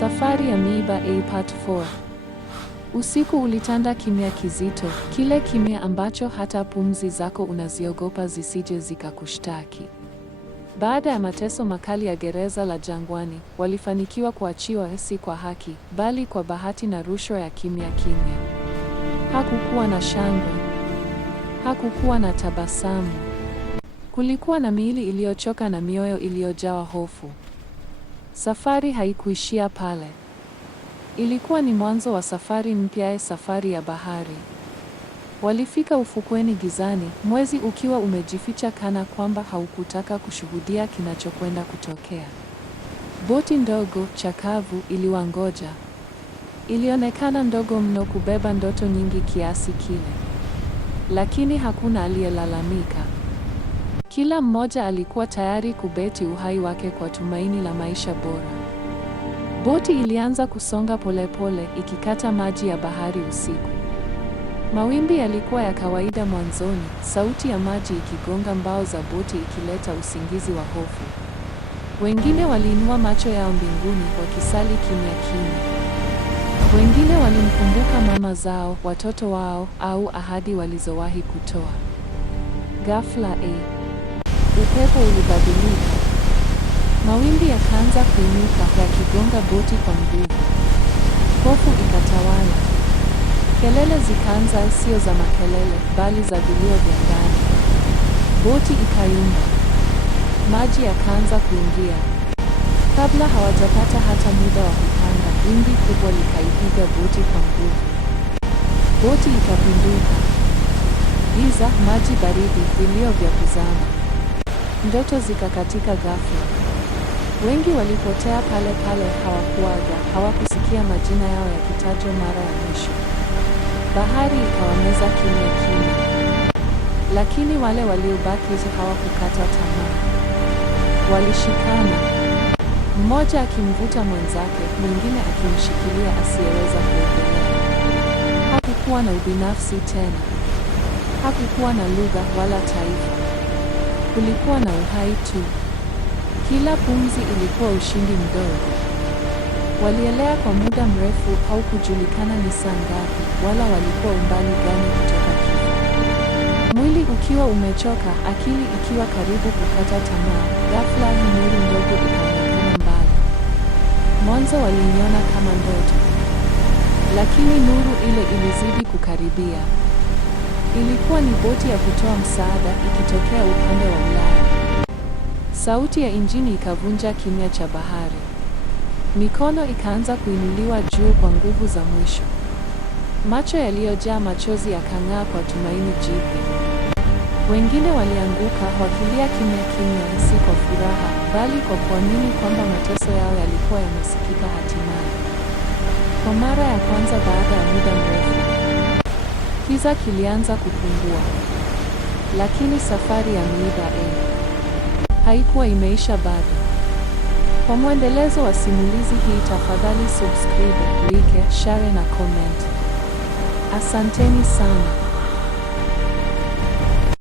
Safari ya Miiba A Part 4. Usiku ulitanda kimya kizito, kile kimya ambacho hata pumzi zako unaziogopa zisije zikakushtaki. Baada ya mateso makali ya gereza la Jangwani, walifanikiwa kuachiwa, si kwa haki, bali kwa bahati na rushwa ya kimya kimya. Hakukuwa na shangwe. Hakukuwa na tabasamu. Kulikuwa na miili iliyochoka na mioyo iliyojawa hofu. Safari haikuishia pale. Ilikuwa ni mwanzo wa safari mpya, safari ya bahari. Walifika ufukweni gizani, mwezi ukiwa umejificha kana kwamba haukutaka kushuhudia kinachokwenda kutokea. Boti ndogo, chakavu, iliwangoja. Ilionekana ndogo mno kubeba ndoto nyingi kiasi kile. Lakini hakuna aliyelalamika. Kila mmoja alikuwa tayari kubeti uhai wake kwa tumaini la maisha bora. Boti ilianza kusonga polepole, ikikata maji ya bahari usiku. Mawimbi yalikuwa ya kawaida mwanzoni, sauti ya maji ikigonga mbao za boti ikileta usingizi wa hofu. Wengine waliinua macho yao mbinguni wakisali kimya kimya. Wengine walimkumbuka mama zao, watoto wao, au ahadi walizowahi kutoa. Ghafla upepo ulibadilika. Mawimbi yakaanza kuinuka, yakigonga boti kwa nguvu. Hofu ikatawala. Kelele zikaanza, sio za makelele, bali za vilio vya ndani. Boti ikayumba. Maji yakaanza kuingia. Kabla hawajapata hata muda wa kupanda, wimbi kubwa likaipiga boti kwa nguvu. Boti ikapinduka. Giza, maji baridi, vilio vya kuzama. Ndoto zikakatika ghafla. Wengi walipotea pale pale, hawakuaga, hawakusikia majina yao yakitajwa mara ya mwisho. Bahari ikawameza kimya kimya. Lakini wale waliobaki hawakukata tamaa. Walishikana. Mmoja akimvuta mwenzake, mwingine akimshikilia asiyeweza kuogelea. Hakukuwa na ubinafsi tena. Hakukuwa na lugha wala taifa. Kulikuwa na uhai tu. Kila pumzi ilikuwa ushindi mdogo. Walielea kwa muda mrefu, haukujulikana ni saa ngapi, wala walikuwa umbali gani kutoka kifo. Mwili ukiwa umechoka, akili ikiwa karibu kukata tamaa, ghafla nuru ndogo ikaonekana mbali. Mwanzo waliniona kama ndoto, lakini nuru ile ilizidi kukaribia. Ilikuwa ni boti ya kutoa msaada ikitokea upande wa Ulaya. Sauti ya injini ikavunja kimya cha bahari. Mikono ikaanza kuinuliwa juu kwa nguvu za mwisho. Macho yaliyojaa machozi yakang'aa kwa tumaini jipya. Wengine walianguka wakilia kimya kimya, si kwa furaha, bali kwa kuamini kwamba mateso yao yalikuwa yamesikika hatimaye. Kwa mara ya kwanza baada ya muda mrefu, kiza kilianza kupungua. Lakini safari ya Miiba haikuwa imeisha bado. Kwa mwendelezo wa simulizi hii, tafadhali subscribe, like, share na comment. Asanteni sana.